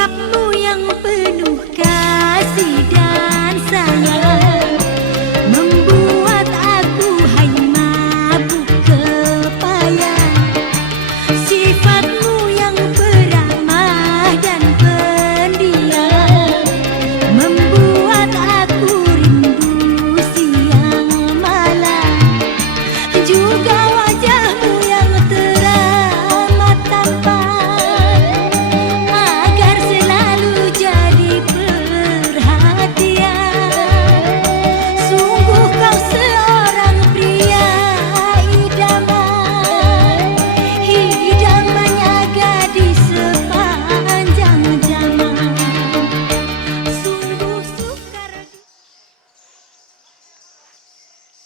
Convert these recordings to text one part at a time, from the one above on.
Sikapmu yang penuh kasih dan sayang membuat aku hai mabuk kepayang. Sifatmu yang peramah dan pendiam membuat aku rindu siang malam. Juga wajahmu yang teramat tampan agar selalu jadi perhatian. Sungguh kau seorang pria idaman, idamannya gadis sepanjang zaman. Sungguh sukar.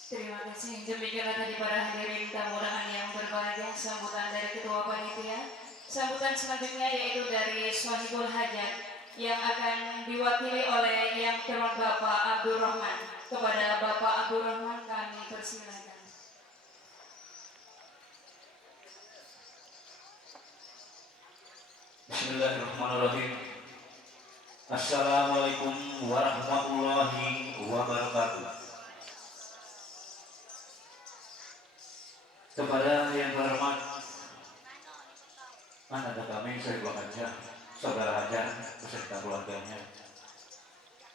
Terima kasih. Demikianlah tadi para hadirin tamu undangan yang berbahagia, sambutan dari Ketua Panitia. Sambutan selanjutnya yaitu dari Sohibul Hajat yang akan diwakili oleh Yang Terhormat Bapak Abdul Rahman. Kepada Bapak Abdul Rahman kami persilakan. Bismillahirrahmanirrahim. Assalamualaikum warahmatullahi wabarakatuh. Kepada yang terhormat anak kami Saiful Hajat, saudara Hajat beserta keluarganya.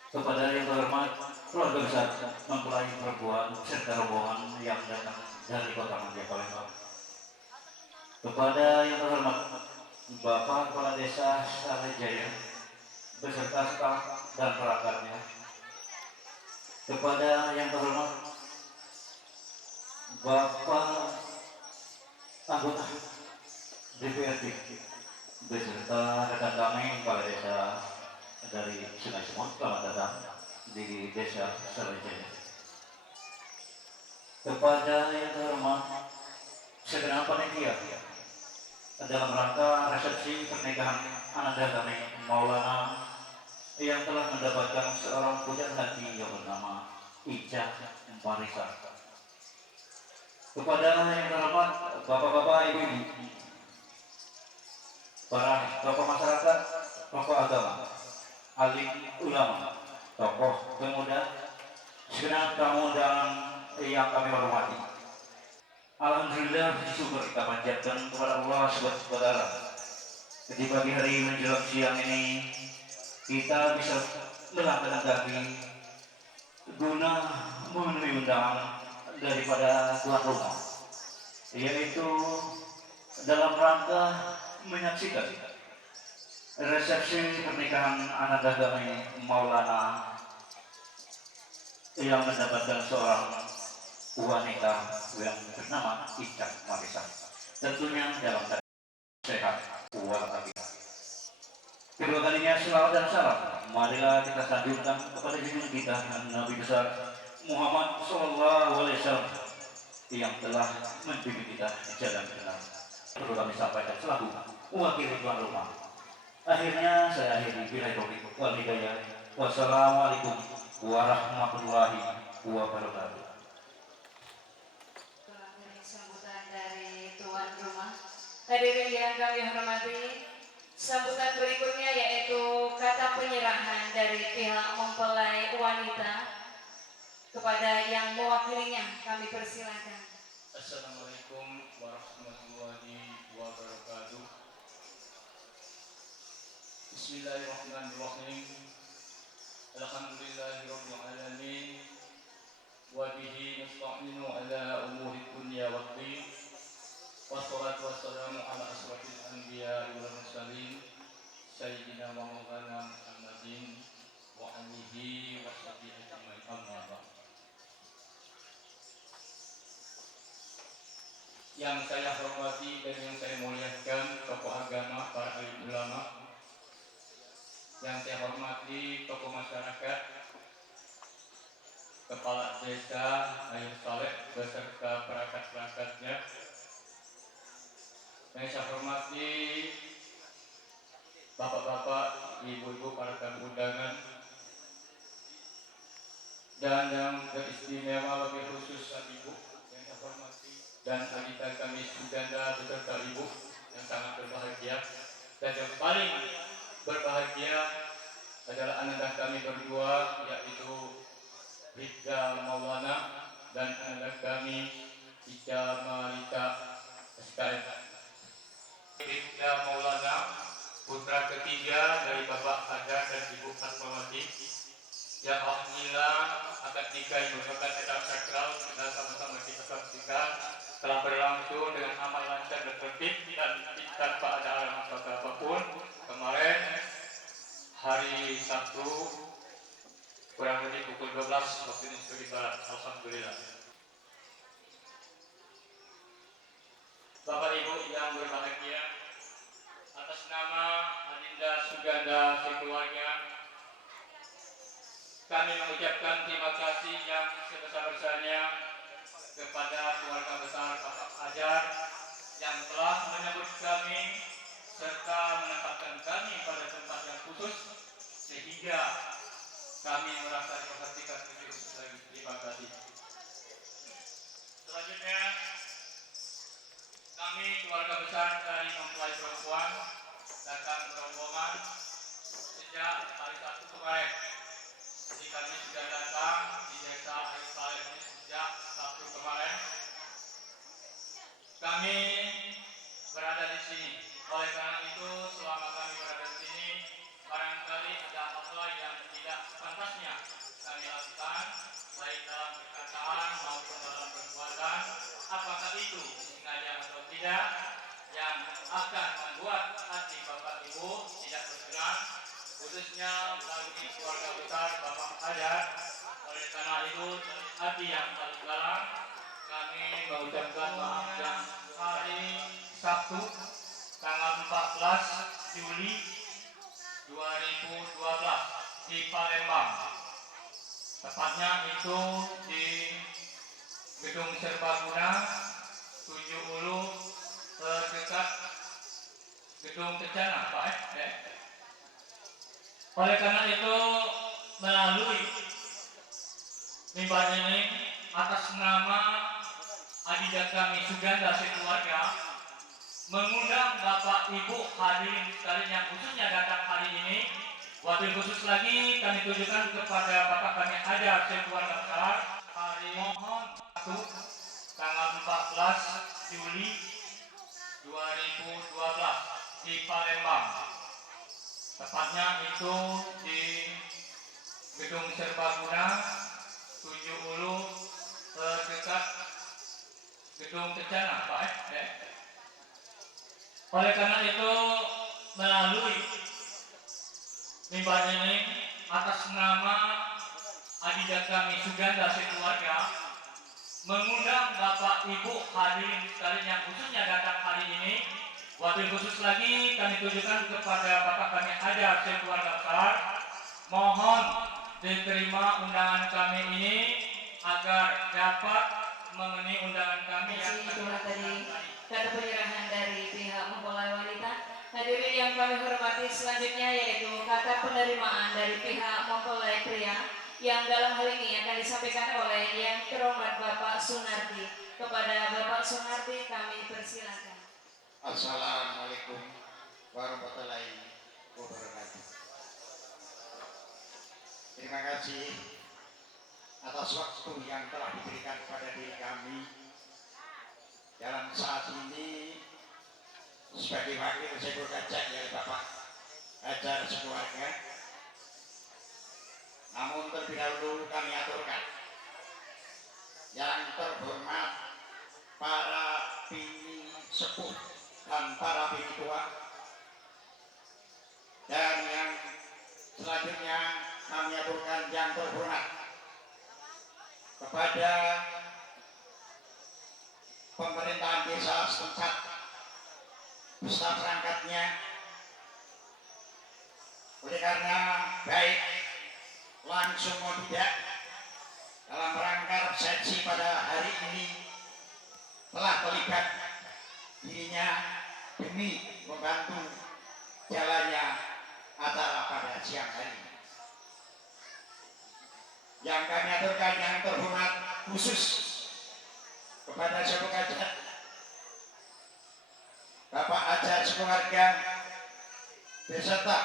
Kepada yang terhormat keluarga besar mempelai perempuan serta rombongan yang datang dari Kota Manja Palembang. Kepada yang terhormat Bapak Kepala Desa Salejaya beserta staf dan perangkatnya. Kepada yang terhormat Bapak anggota DPRD beserta rekan kami Kepala Desa dari Sungai Semut, selamat datang di Desa Salejaya. Kepada yang terhormat segenap panitia dalam rangka resepsi pernikahan ananda kami Maulana yang telah mendapatkan seorang pujaan hati yang bernama Ica Marisa. Kepada yang terhormat bapak-bapak, ibu-ibu, para tokoh masyarakat, tokoh agama, alim ulama, tokoh pemuda, segenap tamu undangan yang kami hormati. Alhamdulillah syukur kita panjatkan kepada Allah SWT. Di pagi hari menjelang siang ini kita bisa melangkahkan kaki guna memenuhi undangan daripada tuan rumah, yaitu dalam rangka menyaksikan resepsi pernikahan ananda kami Maulana yang mendapatkan seorang wanita yang bernama Ica Marisa, tentunya dalam keadaan sehat walafiat. Kedua kalinya selawat dan salam marilah kita sanjungkan kepada junjungan kita Nabi besar Muhammad SAW yang telah membimbing kita di jalan benar. Perlu kami sampaikan selaku wakil tuan rumah. Akhirnya saya akhiri bila taufiq wal hidayah. Wassalamualaikum warahmatullahi wabarakatuh. Sambutan dari tuan rumah. Hadirin yang kami hormati, sambutan berikutnya yaitu kata penyerahan dari pihak mempelai wanita kepada yang mewakilinya. Kami persilakan. Assalamualaikum warahmatullahi wabarakatuh. Bismillahirrahmanirrahim. Alhamdulillahirabbil alamin. Wa bihi nasta'inu ala umuri dunya waddin. Wassalatu wassalamu ala asrofil anbiya wal mursalin sayyidina wa maulana Muhammadin wa alihi wa sahbihi ajmain. Amma ba'd. Yang saya hormati dan yang saya muliakan tokoh agama, para alim ulama, yang saya hormati tokoh masyarakat, kepala desa Ayu Saleh beserta perangkat-perangkatnya, yang saya hormati bapak-bapak, ibu-ibu, para tamu undangan, dan yang beristimewa lebih khusus ibu yang saya hormati, dan wanita kami Suganda beserta ibu yang sangat berbahagia, dan yang paling berbahagia adalah anak kami berdua, yaitu Rifda Maulana dan anak kami Ika Malika SKM. Rifda Maulana, putra ketiga dari Bapak Hajar dan Ibu Fatmawati, yang alhamdulillah akad nikah yang merupakan acara sakral kita sama-sama kita saksikan telah berlangsung dengan aman, lancar dan tertib dan tanpa ada halangan apapun. Kemarin hari Sabtu kurang lebih pukul 12 waktu Indonesia Barat. Alhamdulillah. Bapak Ibu yang berbahagia, atas nama Adinda Suganda sekeluarga, kami mengucapkan terima kasih yang sebesar-besarnya kepada keluarga besar Bapak Hajar yang telah menyambut kami serta menempatkan kami pada tempat yang khusus sehingga kami merasa diperhatikan lebih khusus lagi. Terima kasih. Selanjutnya, kami keluarga besar dari mempelai perempuan datang berombongan sejak hari Sabtu kemarin. Jadi kami sudah datang di desa Aisal ini sejak Sabtu kemarin. Kami berada di sini. Oleh karena itu, selama kami berada di sini, barangkali ada hal-hal yang tidak pantasnya kami lakukan, baik dalam perkataan maupun dalam perbuatan, apakah itu sengaja atau tidak, yang akan membuat hati Bapak Ibu tidak berkenan, khususnya bagi keluarga besar Bapak Hajar. Oleh karena itu, hati yang paling dalam, kami mengucapkan maaf yang hari Sabtu tanggal 14 Juli 2012 di Palembang. Tepatnya itu di Gedung Serbaguna 7 Ulu dekat Gedung Kencana, Pak. Oleh karena itu, melalui mimbar ini atas nama Adinda kami Suganda sekeluarga mengundang Bapak Ibu hadirin sekalian yang khususnya datang hari ini. Wabil khusus lagi kami tujukan kepada Bapak kami Hajar sekeluarga besar. Hari mohon tanggal 14 Juli 2012 di Palembang. Tepatnya itu di Gedung Serbaguna 7 Ulu dekat Gedung Kencana, Pak. Oleh karena itu, melalui mimbar ini atas nama Adinda kami Suganda sekeluarga mengundang Bapak Ibu hadirin sekalian yang khususnya datang hari ini. Wabil khusus lagi kami tujukan kepada Bapak kami Hajar sekeluarga besar. Mohon diterima undangan kami ini agar dapat memenuhi undangan kami yang Itulah tadi kata penyerahan dari pihak mempelai wanita. Hadirin yang kami hormati, selanjutnya yaitu kata penerimaan dari pihak mempelai pria yang dalam hal ini akan disampaikan oleh yang terhormat Bapak Sunardi. Kepada Bapak Sunardi kami persilakan. Assalamualaikum warahmatullahi wabarakatuh. Terima kasih atas waktu yang telah diberikan kepada diri kami dalam saat ini sebagai wakil Sebul Kajak dari Bapak Hajar sekeluarga. Namun terlebih dahulu kami aturkan yang terhormat para bini sepuh dan para bini tua, dan yang selanjutnya kami aturkan yang terhormat kepada pemerintahan desa setempat beserta perangkatnya. Oleh karena baik langsung maupun tidak dalam rangka resepsi pada hari ini telah terlibat dirinya demi membantu jalannya acara pada siang hari ini. Yang kami aturkan yang terhormat khusus kepada Sebul Kajak Bapak Hajar sekeluarga beserta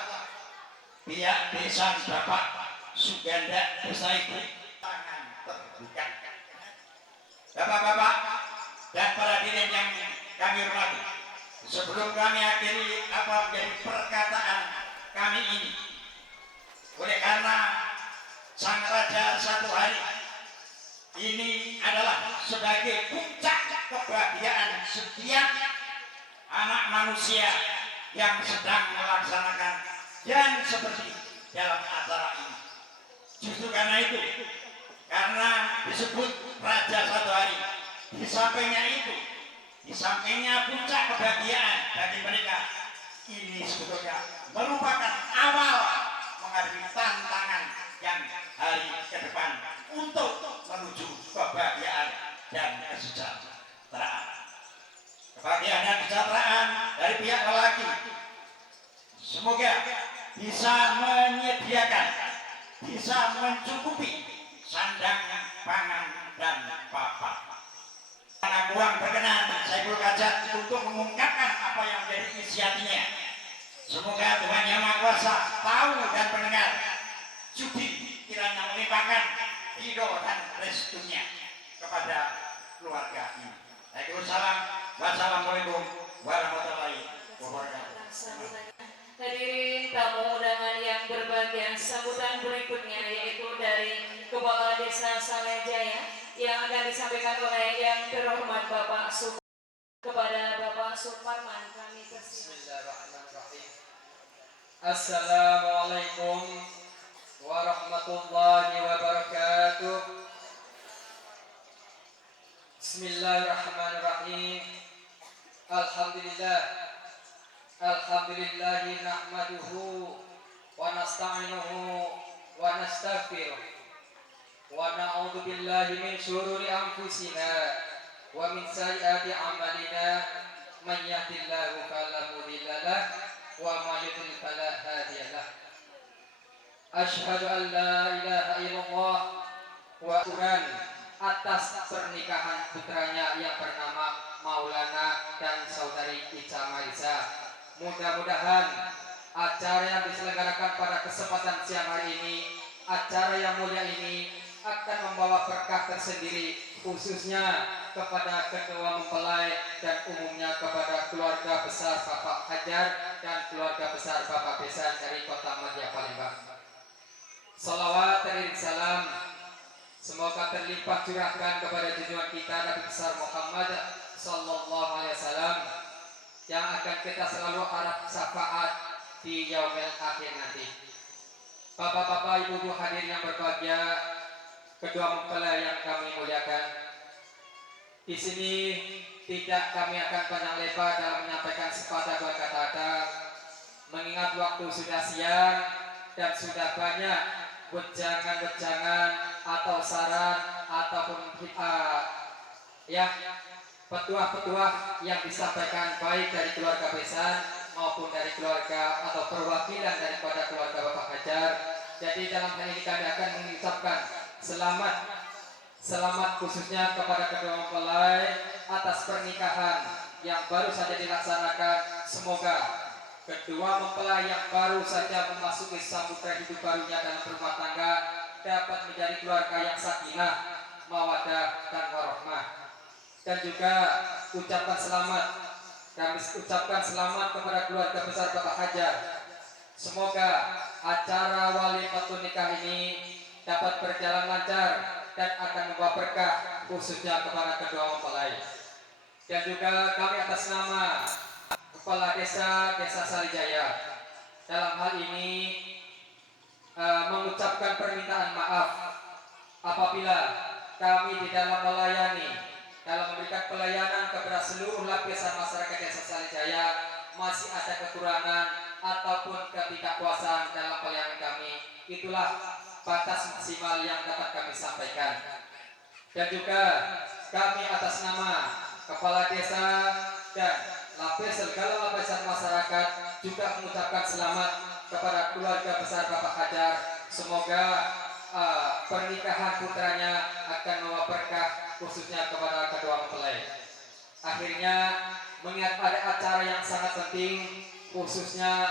pihak desa Bapak Suganda beserta Ibu tangan terbuka. Bapak-bapak dan para hadirin yang kami hormati, sebelum kami akhiri apa menjadi perkataan kami ini, oleh karena Sang Raja satu hari ini adalah sebagai puncak kebahagiaan setiap anak manusia yang sedang melaksanakan dan seperti dalam acara ini. Justru karena itu, karena disebut Raja satu hari, di sampingnya itu, di sampingnya puncak kebahagiaan bagi mereka, ini sebetulnya merupakan awal menghadapi tantangan yang hari ke depan untuk menuju kebahagiaan dan kesejahteraan. Kebahagiaan dan kesejahteraan dari pihak lelaki semoga bisa menyediakan, bisa mencukupi sandang, pangan, dan papan. Anak buang berkenan Saiful Kajat untuk mengungkapkan apa yang menjadi isi hatinya. Semoga Tuhan Yang Maha Kuasa tahu dan mendengar. Judi kiranya melimpahkan ridho dan restunya kepada keluarga ini. Waalaikumsalam. Wassalamualaikum warahmatullahi wabarakatuh. Hadirin tamu undangan yang berbahagia, sambutan berikutnya yaitu dari Kepala Desa Salejaya yang akan disampaikan oleh Yang Terhormat Bapak kepada Bapak Suparman kami persilakan. Bismillahirrahmanirrahim. Assalamualaikum warahmatullahi wabarakatuh. Bismillahirrahmanirrahim. Alhamdulillah. Alhamdulillahi nahmaduhu wa nasta'inuhu wa nastaghfiruh wa na'udzu billahi min syururi anfusina wa min sayyiati a'malina man yahdihillahu fala mudilla lahu wa may yudlil fala hadiya lahu. Asyhadu an la ilaha illallah wa Tuhan atas pernikahan putranya yang bernama Maulana dan saudari Ica Marisa. Mudah-mudahan acara yang diselenggarakan pada kesempatan siang hari ini, acara yang mulia ini akan membawa berkah tersendiri, khususnya kepada kedua mempelai dan umumnya kepada keluarga besar Bapak Hajar dan keluarga besar Bapak Besan dari Kota Madia Palembang. Salawat dan salam semoga terlimpah curahkan kepada junjungan kita Nabi besar Muhammad sallallahu alaihi wasallam yang akan kita selalu harap syafaat di yaumil akhir nanti. Bapak-bapak, ibu-ibu hadirin yang berbahagia, kedua mempelai yang kami muliakan, di sini tidak kami akan panjang lebar dalam menyampaikan sepatah dua kata-kata, mengingat waktu sudah siang dan sudah banyak wejangan-wejangan atau saran ataupun petuah-petuah yang disampaikan baik dari keluarga Besan maupun dari keluarga atau perwakilan daripada keluarga Bapak Hajar. Jadi dalam hal ini kami akan mengucapkan selamat khususnya kepada kedua mempelai atas pernikahan yang baru saja dilaksanakan. Semoga kedua mempelai yang baru saja memasuki sambutan hidup barunya dalam berumah tangga dapat menjadi keluarga yang sakinah, mawaddah, dan warahmah. Dan juga kami ucapkan selamat kepada keluarga besar Bapak Hajar. Semoga acara wali patu nikah ini dapat berjalan lancar dan akan membawa berkah khususnya kepada kedua mempelai. Dan juga kami atas nama Kepala Desa Salijaya dalam hal ini mengucapkan permintaan maaf apabila kami di dalam melayani, dalam memberikan pelayanan kepada seluruh lapisan masyarakat Desa Salijaya masih ada kekurangan ataupun ketidakpuasan dalam pelayanan kami. Itulah batas maksimal yang dapat kami sampaikan. Dan juga kami atas nama Kepala Desa dan segala lapisan masyarakat juga mengucapkan selamat kepada keluarga besar Bapak Hajar. Semoga pernikahan putranya akan membawa berkah khususnya kepada kedua mempelai. Akhirnya mengingat ada acara yang sangat penting khususnya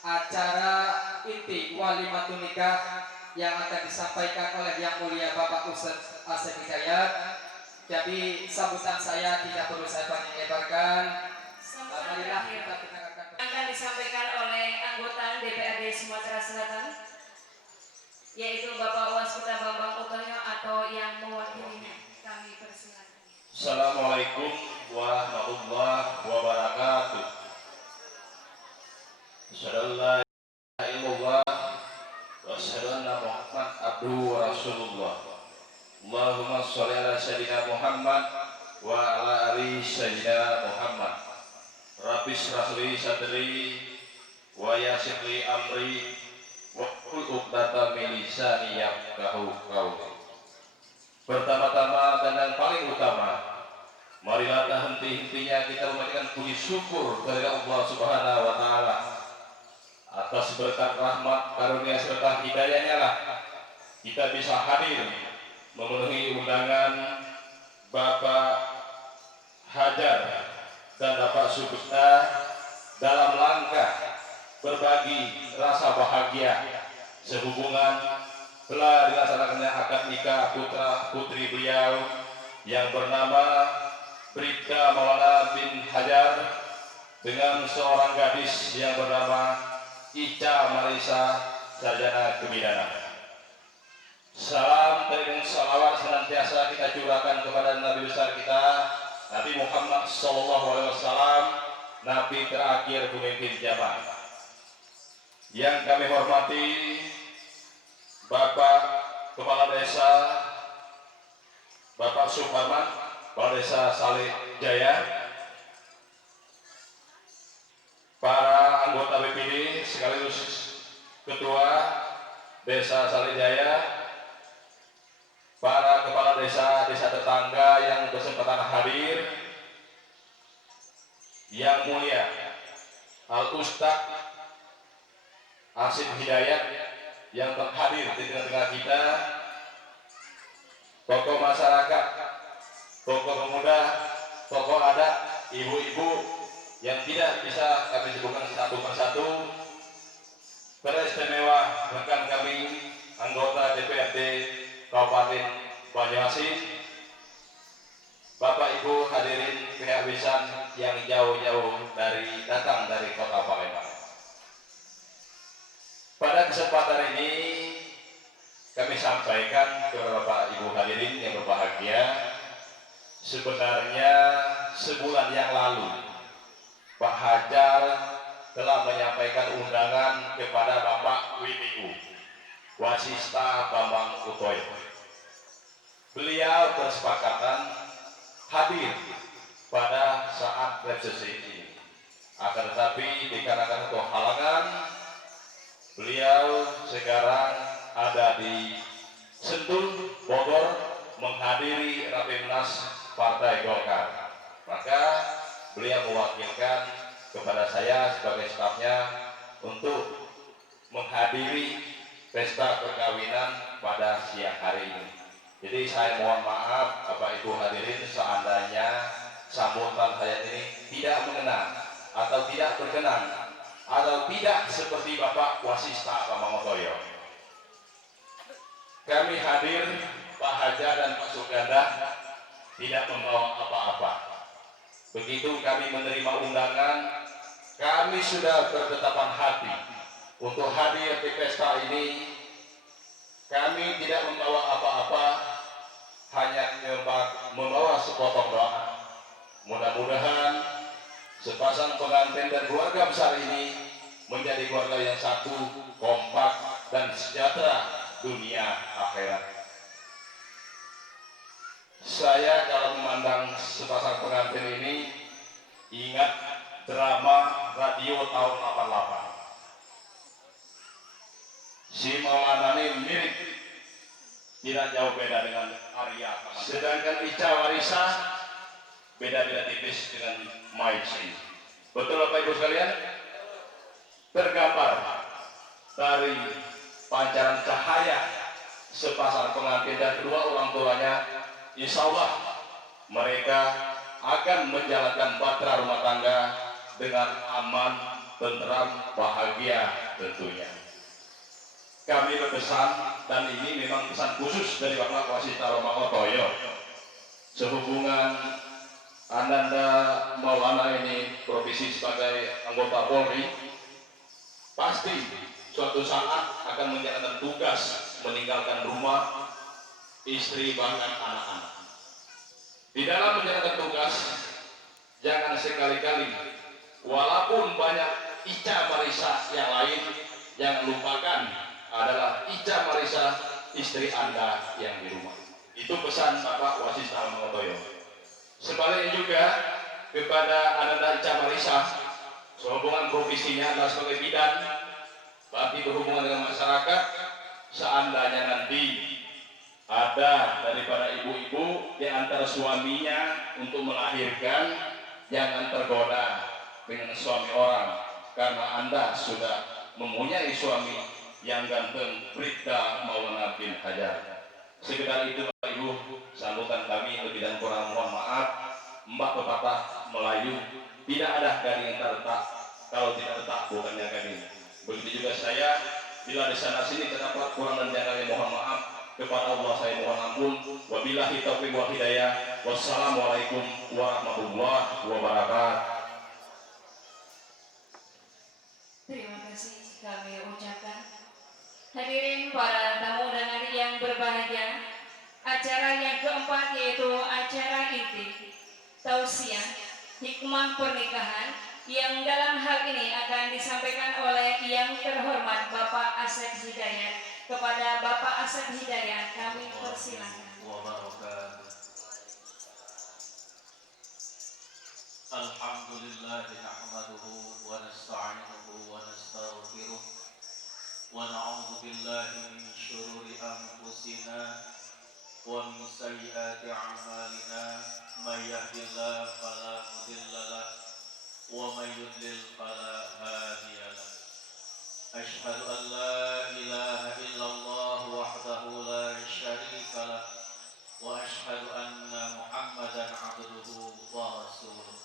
acara inti walimatun nikah yang akan disampaikan oleh Yang Mulia Bapak Ustadz Asep Hidayat. Jadi sambutan saya tidak perlu saya panjang lebarkan. Marilah kita dengarkan Akan disampaikan oleh anggota DPRD Sumatera Selatan, yaitu Bapak Waskita Bambang Utoyo atau yang mewakilinya. Kami persilakan. Assalamualaikum warahmatullahi wabarakatuh. Asyhadu an la ilaha illallah wa asyhadu anna Muhammad abduhu wa rasulullah. Allahumma sholli ala sayyidina Muhammad wa ala ali sayyidina Muhammad. Rabbi shrah li sadri wa yassir li amri wa hlul 'uqdatam min lisani yafqahu qawli. Pertama-tama dan yang paling utama, marilah tak henti-hentinya kita memanjatkan puji syukur kepada Allah Subhanahu wa taala atas berkat rahmat karunia serta hidayahnya lah kita bisa hadir memenuhi undangan Bapak Hajar dan Bapak Subta dalam langkah berbagi rasa bahagia sehubungan telah dilaksanakannya akad nikah putra putri beliau yang bernama Bribka Maulana bin Hajar dengan seorang gadis yang bernama Ica Marisa Sarjana Kebidanan. Salam dan salawat senantiasa kita curahkan kepada Nabi besar kita Nabi Muhammad SAW, Nabi terakhir pemimpin zaman. Yang kami hormati Bapak Kepala Desa Bapak Suparman, Kepala Desa Saleh Jaya, para anggota BPD sekaligus Ketua Desa Saleh Jaya, para kepala desa tetangga yang berkesempatan hadir, yang mulia Al Ustadz Asif Hidayat yang terhadir di tengah-tengah kita, tokoh masyarakat, tokoh pemuda, tokoh adat, ibu-ibu yang tidak bisa kami sebutkan satu persatu, para istimewa rekan kami anggota DPRD Kabupaten Banyuasin, Bapak Ibu hadirin pihak wisan yang jauh-jauh datang dari kota Palembang. Pada kesempatan ini kami sampaikan kepada Bapak Ibu hadirin yang berbahagia, sebenarnya sebulan yang lalu Pak Hajar telah menyampaikan undangan kepada Bapak WTU Wasista Bambang Utoyo. Beliau bersepakatan hadir pada saat resepsi ini. Akan tetapi dikarenakan satu halangan, beliau sekarang ada di Sentul, Bogor, menghadiri Rapimnas Partai Golkar. Maka beliau mewakilkan kepada saya sebagai stafnya untuk menghadiri pesta perkawinan pada siang hari ini. Jadi saya mohon maaf Bapak Ibu hadirin seandainya sambutan saya ini tidak mengenal atau tidak berkenan atau tidak seperti Bapak Wasista Bambang Utoyo. Kami hadir, Pak Hajar dan Pak Suganda tidak membawa apa-apa. Begitu kami menerima undangan, kami sudah bertetapan hati untuk hadir di pesta ini. Kami tidak membawa apa-apa, hanya membawa sepotong doa. Mudah-mudahan sepasang pengantin dan keluarga besar ini menjadi keluarga yang satu, kompak dan sejahtera dunia akhirat. Saya kalau memandang sepasang pengantin ini ingat drama radio tahun 88. Si Maulana ini mirip, tidak jauh beda dengan Arya. Sedangkan Ica Marisa beda-beda tipis dengan Maisi. Betul Bapak Ibu sekalian? Tergambar dari pancaran cahaya sepasang pengantin dan kedua orang tuanya. Insya Allah mereka akan menjalankan bahtera rumah tangga dengan aman, tentram, bahagia tentunya. Kami berpesan, dan ini memang pesan khusus dari Bapak Wasita Romangotoyo, sehubungan Ananda Maulana ini profesi sebagai anggota Polri, pasti suatu saat akan menjalankan tugas meninggalkan rumah, istri, bahkan anak-anak. Di dalam menjalankan tugas, jangan sekali-kali, walaupun banyak Ica Marisa yang lain, jangan lupakan adalah Ica Marisa, istri Anda yang di rumah. Itu pesan Bapak Wasita Romangotoyo. Sebaliknya juga kepada Ananda Ica Marisa, sehubungan profesinya adalah sebagai bidan, berarti berhubungan dengan masyarakat. Seandainya nanti ada daripada ibu-ibu di antara suaminya untuk melahirkan, jangan tergoda dengan suami orang, karena Anda sudah mempunyai suami yang ganteng, Bribda Maulana bin Hajar. Sekedar itu Bapak Ibu, sambutan kami lebih dan kurang mohon maaf. Mbak pepatah Melayu, tidak ada gading yang terletak, kalau tidak letak bukannya gading. Begitu juga saya, bila di sana sini terdapat kurang dan jangan mohon maaf, kepada Allah saya mohon ampun. Wabillahi taufiq wal hidayah. Wassalamualaikum warahmatullahi wabarakatuh. Terima kasih kami ucapkan. Hadirin para tamu undangan yang berbahagia, acara yang keempat yaitu acara inti tausiah hikmah pernikahan yang dalam hal ini akan disampaikan oleh yang terhormat Bapak Asep Hidayat. Kepada Bapak Asep Hidayat kami persilakan. Alhamdulillah nahmaduhu wa nasta'inuhu wa nastaghfiruh wa na'udzu billahi min syururi anfusina wa min sayyiati a'malina may yahdihillahu fala mudilla lahu wa may yudlil fala hadiya lahu. Asyhadu an la ilaha illallah wahdahu la syarika lahu wa asyhadu anna Muhammadan abduhu wa rasuluh.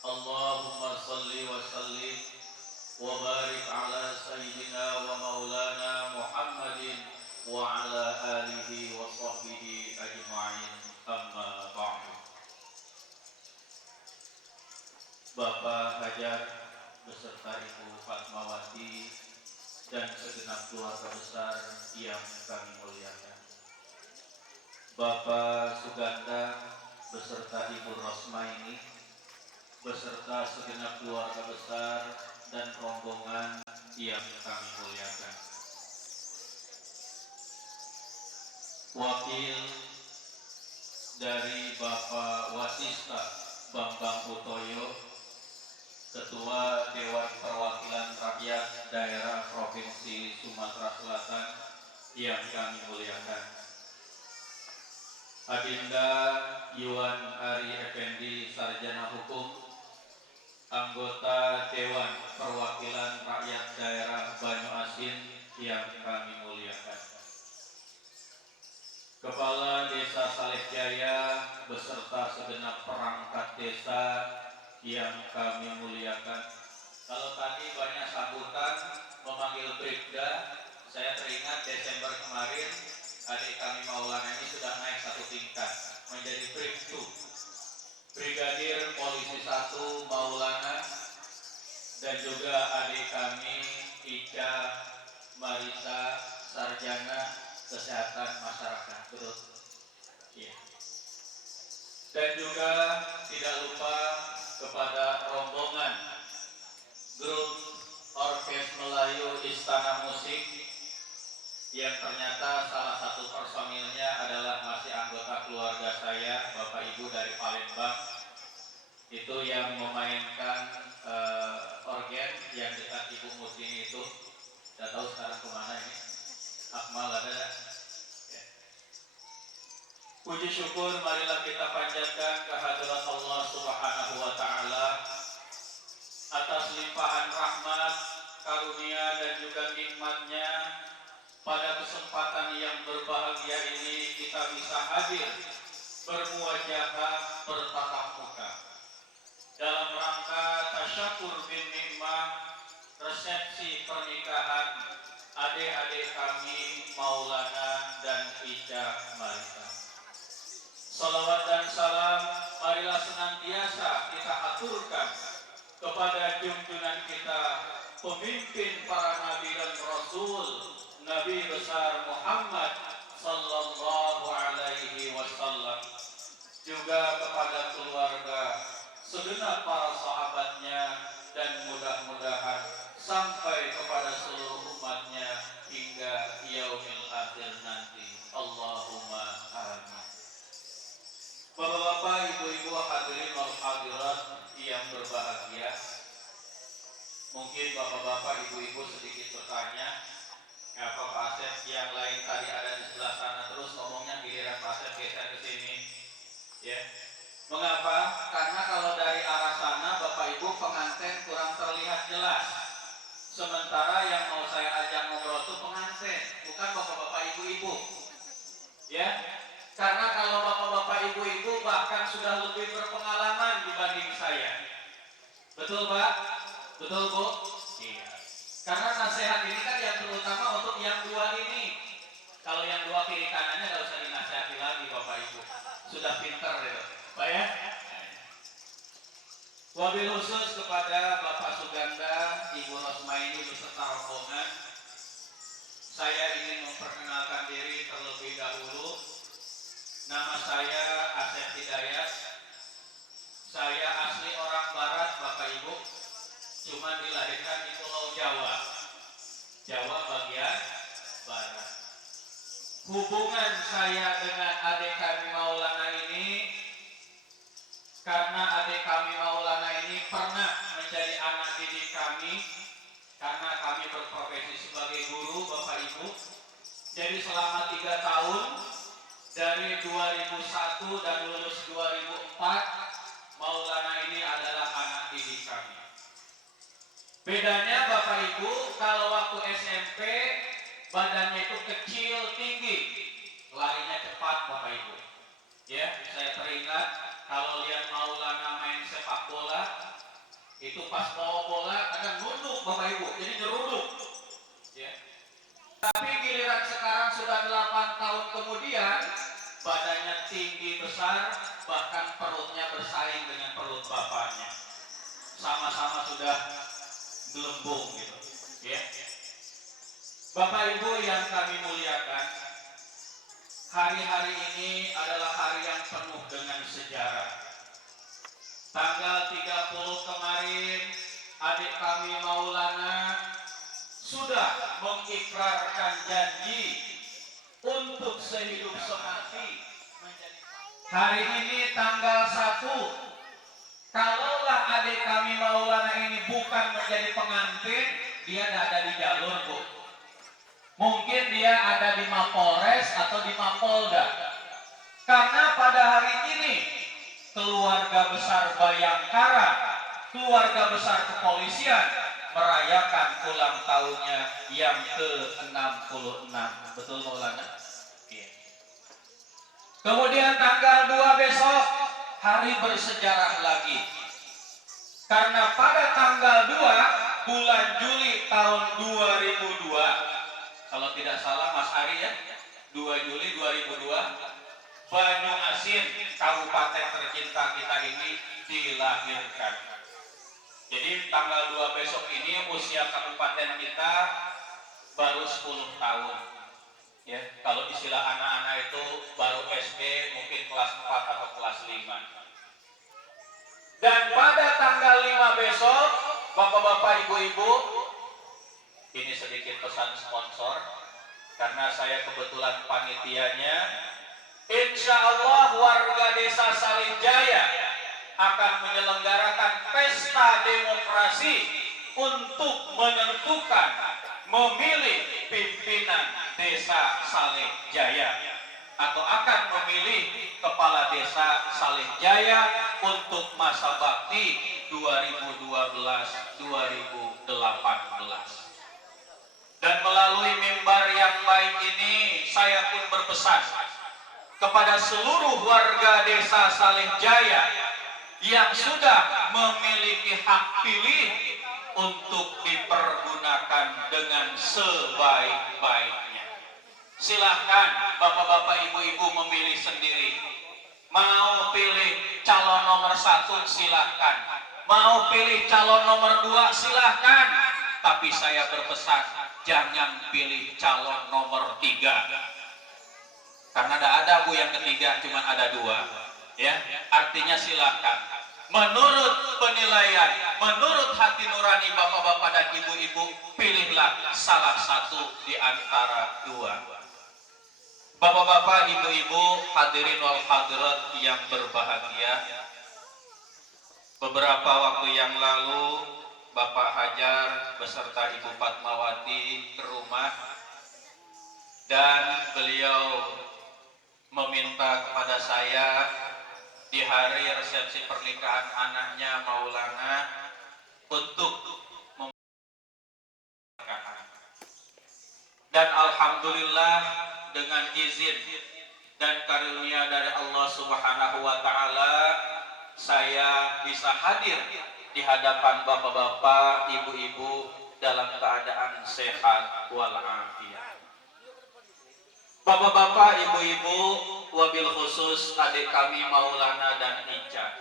Allahumma salli wa sallim wa barik ala sayyidina wa maulana Muhammadin wa ala alihi wa sahbihi ajma'in, amma ba'du. Bapak Hajar beserta Ibu Fatmawati dan segenap keluarga besar yang kami muliakan, Bapak Suganda beserta Ibu Rosmaini beserta segenap keluarga besar dan rombongan yang kami muliakan, wakil dari Bapak Wasista Bambang Utoyo, Ketua Dewan Perwakilan Rakyat Daerah Provinsi Sumatera Selatan yang kami muliakan, Adinda Yuan Ari Effendi Sarjana Hukum, anggota Dewan Perwakilan Rakyat Daerah Banyuasin yang kami muliakan, Kepala Desa Saleh Jaya beserta segenap perangkat desa yang kami muliakan. Kalau tadi banyak sambutan memanggil Bribda, saya teringat Desember kemarin adik kami Maulana ini sudah naik satu tingkat menjadi Bribtu, Brigadir Polisi 1 Maulana, dan juga adik kami Ica Marisa Sarjana Kesehatan Masyarakat, betul? Iya. Dan juga tidak lupa kepada rombongan grup Orkes Melayu Istana Musik yang ternyata salah satu personilnya adalah masih anggota keluarga saya, Bapak Ibu dari Palembang, itu yang memainkan organ yang dekat Ibu Mutini itu. Tidak tahu sekarang kemana ini. Akmal ada? Ya. Puji syukur marilah kita panjatkan kehadirat Allah Subhanahu wa Ta'ala atas limpahan rahmat, karunia dan juga nikmatnya. Pada kesempatan yang berbahagia ini kita bisa hadir bermuwajahah bertatap muka dalam rangka tasyakur bin nikmat resepsi pernikahan adik-adik kami Maulana dan Ica Marisa. Salawat dan salam marilah senantiasa kita aturkan kepada junjungan kita, pemimpin para nabi dan rasul, Nabi besar Muhammad sallallahu alaihi wasallam, juga kepada keluarga, segenap para sahabatnya, dan mudah-mudahan sampai kepada seluruh umatnya hingga yaumil akhir nanti. Allahumma amin. Bapak-bapak, ibu-ibu, hadirin wal hadirat yang berbahagia, mungkin bapak-bapak, ibu-ibu sedikit bertanya, apa Pak Asep yang lain tadi ada di sebelah sana terus ngomongnya giliran Pak Asep geser ke sini, ya? Mengapa? Karena kalau dari arah sana Bapak Ibu pengantin kurang terlihat jelas, sementara yang mau saya ajak ngobrol itu pengantin, bukan bapak-bapak, ibu-ibu, ya? Karena kalau bapak-bapak, ibu-ibu bahkan sudah lebih berpengalaman dibanding saya. Betul Pak? Betul Bu? Iya. Karena nasihat ini kan yang terutama untuk yang dua ini. Kalau yang dua kiri kanannya nggak usah dinasihati lagi Bapak Ibu. Sudah pintar gitu. Pak ya? Wabil khusus kepada Bapak Suganda, Ibu Rosmaini beserta rombongan, saya ingin memperkenalkan diri terlebih dahulu. Nama saya Asep Hidayat. Saya asli orang Barat, Bapak Ibu. Cuma dilahirkan di Pulau Jawa, Jawa bagian Barat. Hubungan saya dengan adik kami Maulana ini, karena adik kami Maulana ini pernah menjadi anak didik kami, karena kami berprofesi sebagai guru, Bapak Ibu. Jadi selama 3 tahun, dari 2001 dan lulus 2004, Maulana ini adalah anak didik kami. Bedanya Bapak Ibu, kalau waktu SMP badannya itu kecil, tinggi, larinya cepat Bapak Ibu. Ya, saya teringat kalau lihat Maulana main sepak bola, itu pas bawa bola kadang nunduk Bapak Ibu, jadi nyeruduk. Ya. Tapi giliran sekarang sudah 8 tahun kemudian, badannya tinggi besar, bahkan perutnya bersaing dengan perut bapaknya. Sama-sama sudah gelembung gitu, ya. Bapak Ibu yang kami muliakan, hari-hari ini adalah hari yang penuh dengan sejarah. Tanggal 30 kemarin, adik kami Maulana sudah mengikrarkan janji untuk sehidup semati menjadi. Hari ini tanggal 1, kalaulah adik kami Maulana ini bukan menjadi pengantin, dia tidak ada di jalur Bu. Mungkin dia ada di Mapolres atau di Mapolda. Karena pada hari ini keluarga besar Bayangkara, keluarga besar kepolisian merayakan ulang tahunnya yang ke-66. Betul Maulana? Iya. Kemudian tanggal 2 besok hari bersejarah lagi. Karena pada tanggal 2 bulan Juli tahun 2002, kalau tidak salah Mas Ari ya, 2 Juli 2002, Banyu Asin, kabupaten tercinta kita ini dilahirkan. Jadi tanggal 2 besok ini usia kabupaten kita baru 10 tahun. Ya, kalau istilah anak-anak itu baru SD, mungkin kelas 4 atau kelas 5. Dan pada tanggal 5 besok, Bapak-bapak, Ibu-ibu, ini sedikit pesan sponsor, karena saya kebetulan panitianya. Insya Allah warga desa Salinjaya akan menyelenggarakan pesta demokrasi untuk menentukan memilih pimpinan desa Salinjaya, atau akan memilih kepala desa Salinjaya untuk masa bakti 2012-2018. Dan melalui mimbar yang baik ini, saya pun berpesan kepada seluruh warga desa Salinjaya yang sudah memiliki hak pilih untuk sebaik-baiknya. Silahkan bapak-bapak ibu-ibu memilih sendiri. Mau pilih calon nomor 1 silahkan. Mau pilih calon nomor 2 silahkan. Tapi saya berpesan, jangan pilih calon nomor 3. Karena tidak ada Bu yang ketiga, cuma ada 2. Ya, artinya silahkan. Menurut penilaian, menurut hati nurani bapak-bapak dan ibu-ibu, pilihlah salah satu di antara 2. Bapak-bapak, ibu-ibu, hadirin wal hadirat yang berbahagia. Beberapa waktu yang lalu, Bapak Hajar beserta Ibu Fatmawati ke rumah dan beliau meminta kepada saya di hari resepsi pernikahan anaknya Maulana untuk memperkenalkan. Dan alhamdulillah dengan izin dan karunia dari Allah Subhanahu wa taala saya bisa hadir di hadapan bapak-bapak, ibu-ibu dalam keadaan sehat walafiat. Bapak-bapak, ibu-ibu, wabil khusus adik kami Maulana dan Ica.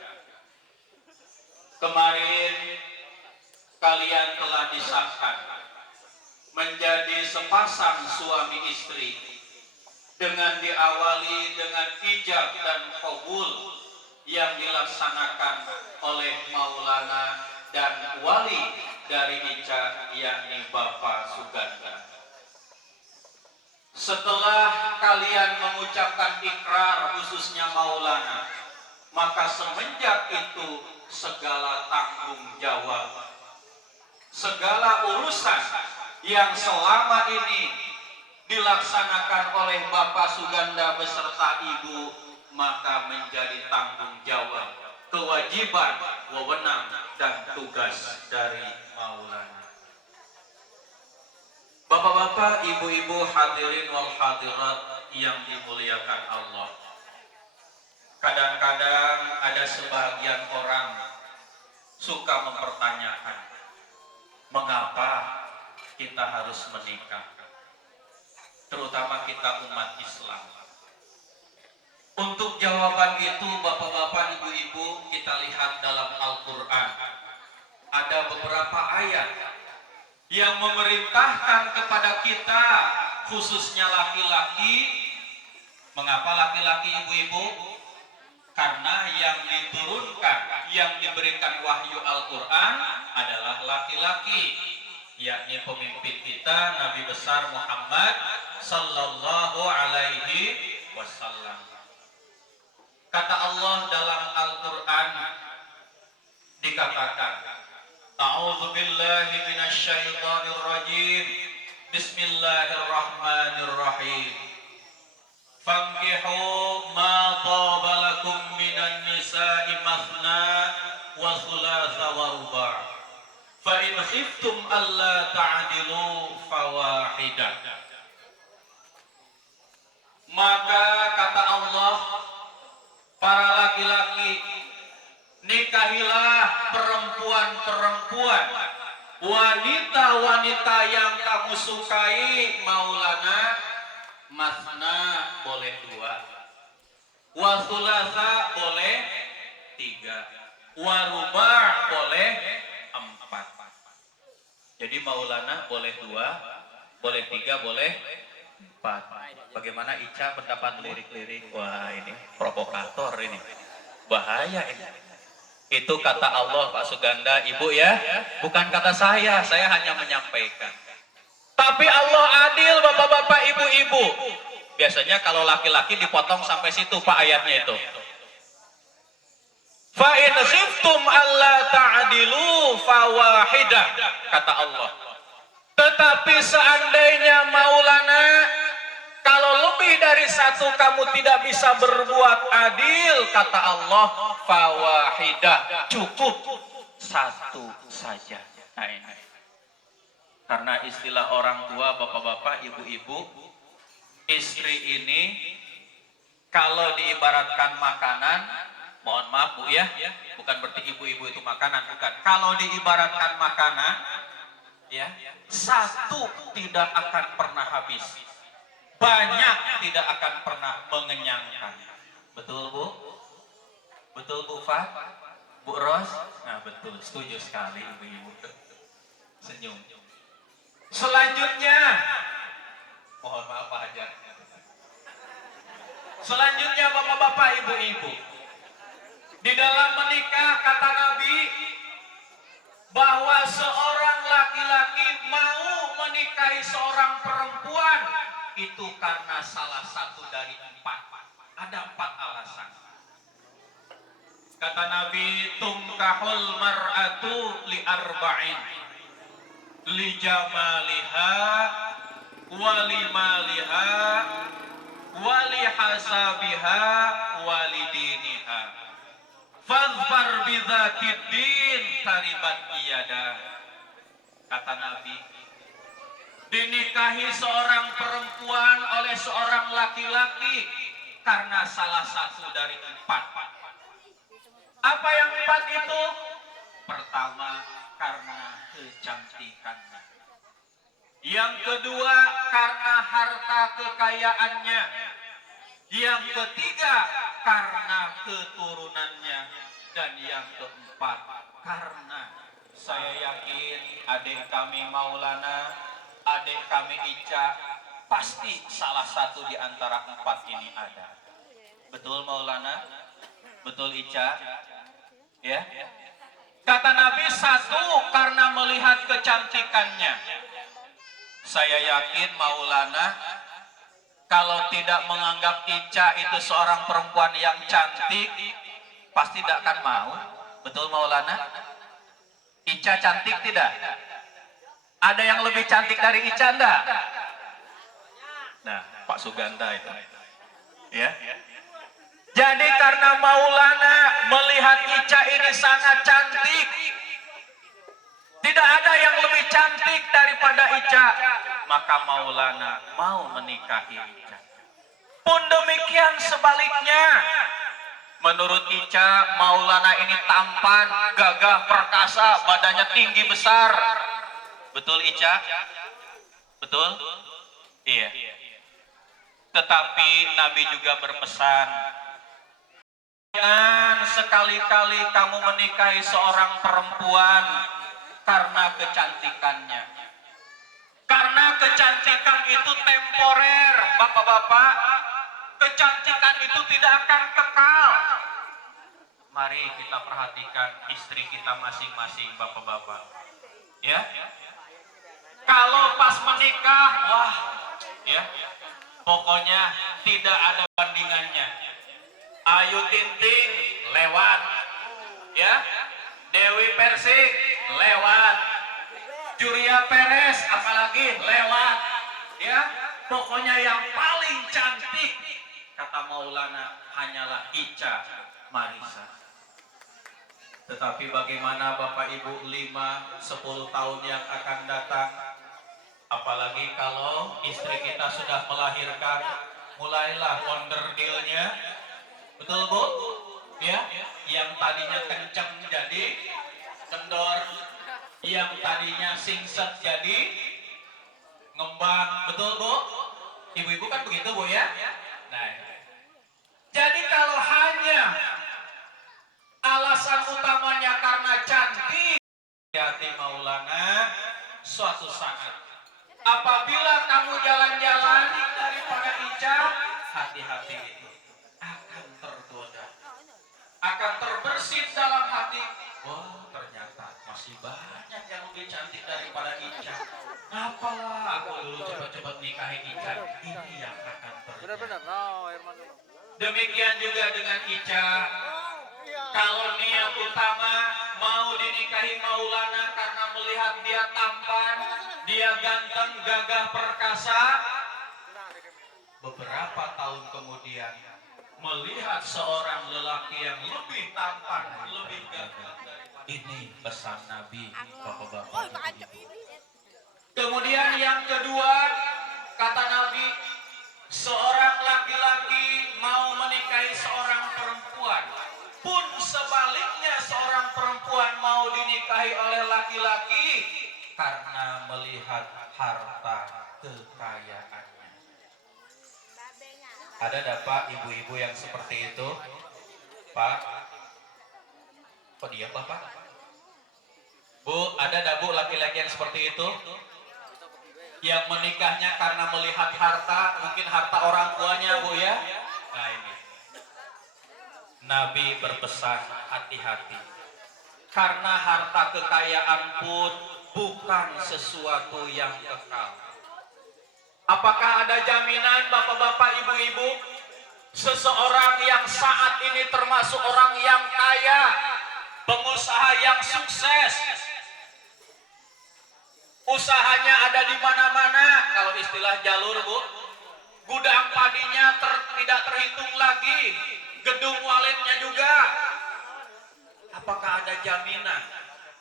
Kemarin kalian telah disahkan menjadi sepasang suami istri dengan diawali dengan ijab dan qabul yang dilaksanakan oleh Maulana dan wali dari Ica yakni Bapak Suganda. Setelah kalian mengucapkan ikrar khususnya Maulana, maka semenjak itu segala tanggung jawab, segala urusan yang selama ini dilaksanakan oleh Bapak Suganda beserta Ibu, maka menjadi tanggung jawab, kewajiban, wewenang dan tugas dari Maulana. Bapak-bapak, ibu-ibu, hadirin wal hadirat yang dimuliakan Allah. Kadang-kadang ada sebagian orang suka mempertanyakan, mengapa kita harus menikah? Terutama kita umat Islam. Untuk jawaban itu, bapak-bapak, ibu-ibu, kita lihat dalam Al-Quran. Ada beberapa ayat yang memerintahkan kepada kita, khususnya laki-laki. Mengapa laki-laki, ibu-ibu? Karena yang diturunkan, yang diberikan wahyu Al-Quran adalah laki-laki, yakni pemimpin kita Nabi besar Muhammad sallallahu alaihi wasallam. Kata Allah dalam Al-Quran dikatakan, A'udzu billahi minasyaitonir rajim. Bismillahirrahmanirrahim. Fankihu ma taba lakum minan nisa'i mathna wa thulatha wa ruba'. Fa in khiftum alla ta'dilu fawahidah. Maka kata Allah, para laki-laki, nikahilah perempuan-perempuan, wanita-wanita yang kamu sukai. Maulana, masna boleh 2, wa thulatha boleh 3, wa ruba' boleh 4. Jadi Maulana boleh 2, boleh 3, boleh 4. Bagaimana Ica pendapat lirik-lirik? Wah, ini provokator ini. Bahaya ini. Itu kata Allah Pak Suganda, Ibu ya. Bukan kata saya hanya menyampaikan. Tapi Allah adil bapak-bapak, ibu-ibu. Biasanya kalau laki-laki dipotong sampai situ Pak ayatnya itu. Fa in khiftum alla ta'dilu fawahidah, kata Allah. Tetapi seandainya Maulana, kalau lebih dari 1 kamu tidak bisa berbuat adil, kata Allah, fawahidah, cukup 1 saja. Nah ini. Karena istilah orang tua, bapak-bapak, ibu-ibu, istri ini kalau diibaratkan makanan, mohon maaf Bu ya, bukan berarti ibu-ibu itu makanan, bukan. Kalau diibaratkan makanan, Ya, satu tidak akan pernah habis, banyak tidak akan pernah mengenyangkan. Betul Bu? Betul Bu Fat? Bu Ros? Nah betul, setuju sekali ibu-ibu. Senyum. Selanjutnya, mohon maaf Pak Hajar. Selanjutnya bapak-bapak, ibu-ibu, di dalam menikah kata Nabi bahwa seorang laki-laki mau menikahi seorang perempuan itu karena salah satu dari 4. Ada 4 alasan. Kata Nabi, tungkahul mar'atu li arba'in, li jamaliha, wali maliha, wali hasabiha, wali diniha. Fadfar bidzatid din taribat iyada. Kata Nabi, dinikahi seorang perempuan oleh seorang laki-laki karena salah satu dari 4. Apa yang 4 itu? Pertama, karena kecantikannya. Yang kedua, karena harta kekayaannya. Yang ketiga, karena keturunannya. Dan yang keempat, karena saya yakin adik kami Maulana, adik kami Ica, pasti salah satu di antara 4 ini ada. Betul Maulana? Betul Ica? Ya? Kata Nabi, 1 karena melihat kecantikannya. Saya yakin Maulana kalau tidak menganggap Ica itu seorang perempuan yang cantik, pasti tidak akan mau. Betul Maulana? Ica cantik tidak? Ada yang lebih cantik dari Ica enggak? Nah, Pak Suganda itu. Ya. Jadi karena Maulana melihat Ica ini sangat cantik, tidak ada yang lebih cantik daripada Ica, maka Maulana mau menikahi Ica. Pun demikian sebaliknya, menurut Ica, Maulana ini tampan, gagah, perkasa, badannya tinggi besar. Betul Ica? Betul? Iya. Tetapi Nabi juga berpesan, jangan sekali-kali kamu menikahi seorang perempuan karena kecantikannya. Karena kecantikan itu temporer, bapak-bapak. Kecantikan itu tidak akan kekal. Mari kita perhatikan istri kita masing-masing, bapak-bapak. Ya. Kalau pas menikah, wah, ya, pokoknya tidak ada bandingannya. Ayu Tinting lewat, ya. Dewi Persik lewat, Julia Perez apalagi lewat, ya. Pokoknya yang paling cantik kata Maulana hanyalah Ica Marisa. Tetapi bagaimana Bapak Ibu 5-10 tahun yang akan datang, apalagi kalau istri kita sudah melahirkan, mulailah wonderdeal-nya. Betul Bu? Ya, yang tadinya kenceng jadi kendor, yang tadinya singset jadi ngembang. Betul Bu? Ibu-ibu kan begitu Bu ya? Nah, jadi kalau hanya alasan utamanya karena cantik, hati Maulana, suatu saat apabila kamu jalan-jalan daripada Ica, hati-hati itu akan tergoda, akan terbersit dalam hati. Wah, ternyata masih banyak yang lebih cantik daripada Ica. Apalah aku dulu cepat-cepat nikahi Ica, ini yang akan terjadi. Demikian juga dengan Ica. Kalau niat utama mau dinikahi Maulana karena melihat dia tampan, dia ganteng, gagah, perkasa, beberapa tahun kemudian melihat seorang lelaki yang lebih tampan, lebih gagah. Ini pesan Nabi, bapak-bapak. Kemudian yang kedua, kata Nabi, seorang laki-laki mau menikahi seorang perempuan, pun sebaliknya seorang perempuan mau dinikahi oleh laki-laki karena melihat harta kekayaannya. Ada dapat ibu-ibu yang seperti itu? Pak? Kok diam Bapak? Bu, ada Bu laki-laki yang seperti itu? Yang menikahnya karena melihat harta, mungkin harta orang tuanya Bu ya? Nah ini. Nabi berpesan hati-hati. Karena harta kekayaan pun bukan sesuatu yang kekal. Apakah ada jaminan bapak-bapak, ibu-ibu, seseorang yang saat ini termasuk orang yang kaya, pengusaha yang sukses, usahanya ada di mana-mana, kalau istilah jalur Bu, gudang padinya tidak terhitung lagi, gedung waletnya juga. Apakah ada jaminan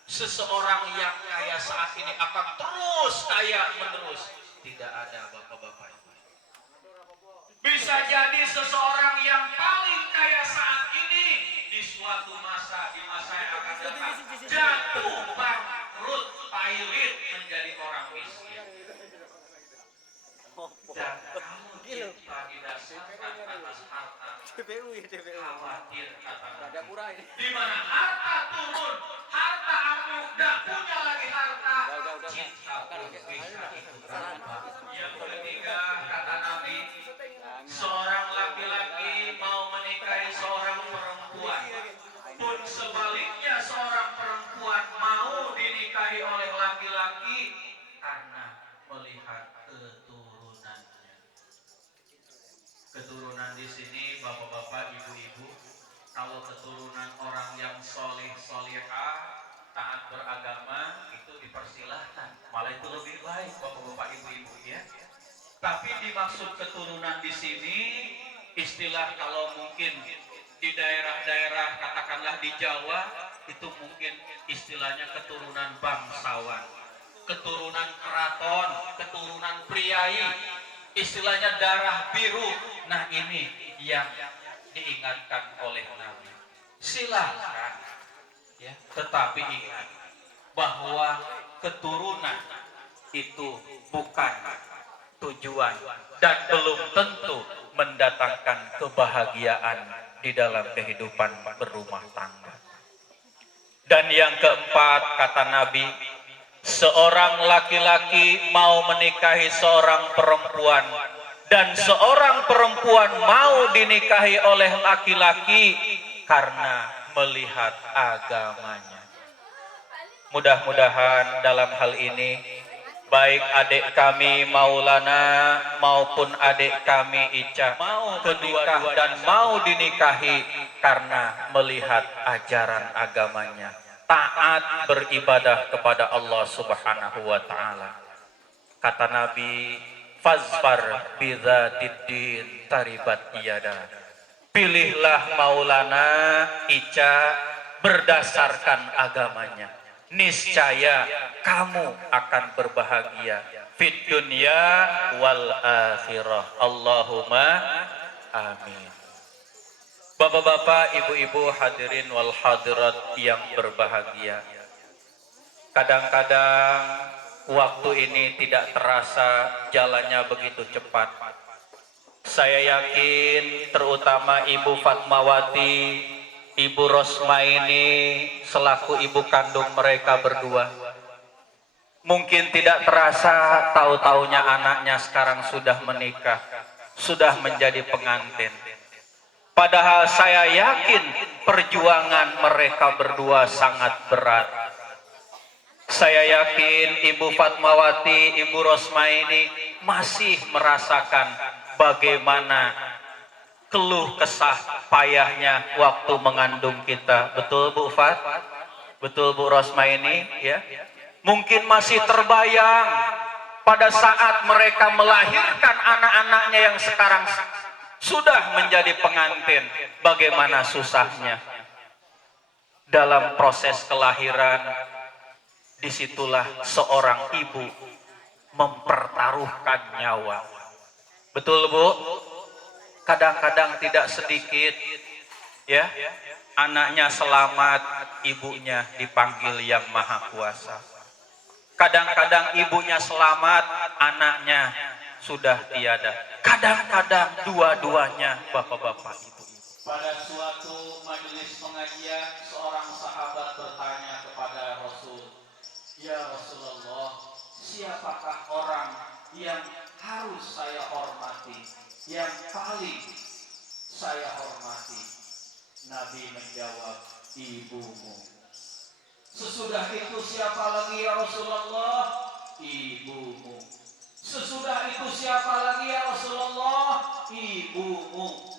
seseorang yang kaya saat ini akan terus kaya menerus? Tidak ada bapak-bapak. Bisa jadi seseorang yang paling kaya saat ini di suatu masa, di masa yang akan datang, jatuh bangkrut, pailit menjadi orang miskin. Dan kamu cinta didasarkan atas harta, khawatir kata Nabi. Di mana harta turun, harta ampuh, tidak punya lagi harta, cinta pun bisa ikut berubah. Yang ketiga kata Nabi, seorang laki-laki mau menikahi seorang perempuan, pun sebaliknya seorang perempuan mau dinikahi oleh laki-laki karena melihat keturunannya. Keturunan di sini bapak-bapak, ibu-ibu, kalau keturunan orang yang soleh solihah, taat beragama, itu dipersilahkan, malah itu lebih baik bapak-bapak, ibu-ibu ya. Tapi dimaksud keturunan di sini istilah kalau mungkin di daerah-daerah katakanlah di Jawa itu mungkin istilahnya keturunan bangsawan, keturunan keraton, keturunan priai, istilahnya darah biru. Nah ini yang diingatkan oleh Nabi. Silakan ya, tetapi ingat bahwa keturunan itu bukan tujuan dan belum tentu mendatangkan kebahagiaan di dalam kehidupan berumah tangga. Dan yang keempat kata Nabi, seorang laki-laki mau menikahi seorang perempuan dan seorang perempuan mau dinikahi oleh laki-laki karena melihat agamanya. Mudah-mudahan dalam hal ini baik adik kami Maulana maupun adik kami Ica mau menikah dan mau dinikahi karena melihat ajaran agamanya, taat beribadah kepada Allah Subhanahu wa taala. Kata Nabi, fazfar bidzatiddin taribat yada. Pilihlah Maulana Ica berdasarkan agamanya, niscaya kamu akan berbahagia fid dunya wal akhirah. Allahumma amin. Bapak-bapak, ibu-ibu, hadirin wal hadirat yang berbahagia, kadang-kadang waktu ini tidak terasa jalannya begitu cepat. Saya yakin terutama Ibu Fatmawati, Ibu Rosmaini selaku ibu kandung mereka berdua, mungkin tidak terasa tahu-taunya anaknya sekarang sudah menikah, sudah menjadi pengantin. Padahal saya yakin perjuangan mereka berdua sangat berat. Saya yakin Ibu Fatmawati, Ibu Rosmaini masih merasakan bagaimana keluh kesah payahnya waktu mengandung kita. Betul Bu Fat? Betul Bu Rosmaini ya? Mungkin masih terbayang pada saat mereka melahirkan anak-anaknya yang sekarang sudah menjadi pengantin, bagaimana susahnya dalam proses kelahiran. Disitulah seorang ibu mempertaruhkan nyawa. Betul Bu? Kadang-kadang tidak sedikit ya, anaknya selamat, ibunya dipanggil Yang Maha Kuasa. Kadang-kadang ibunya selamat, anaknya sudah tiada. Kadang-kadang dua-duanya, bapak-bapak, ibu. Pada suatu majelis pengajian, seorang sahabat bertanya kepada Rasul, "Ya Rasulullah, siapakah orang yang harus saya hormati, yang paling saya hormati?" Nabi menjawab, "Ibumu." Sesudah itu siapa lagi ya Rasulullah? Ibumu. Sesudah itu siapa lagi ya Rasulullah? Ibumu.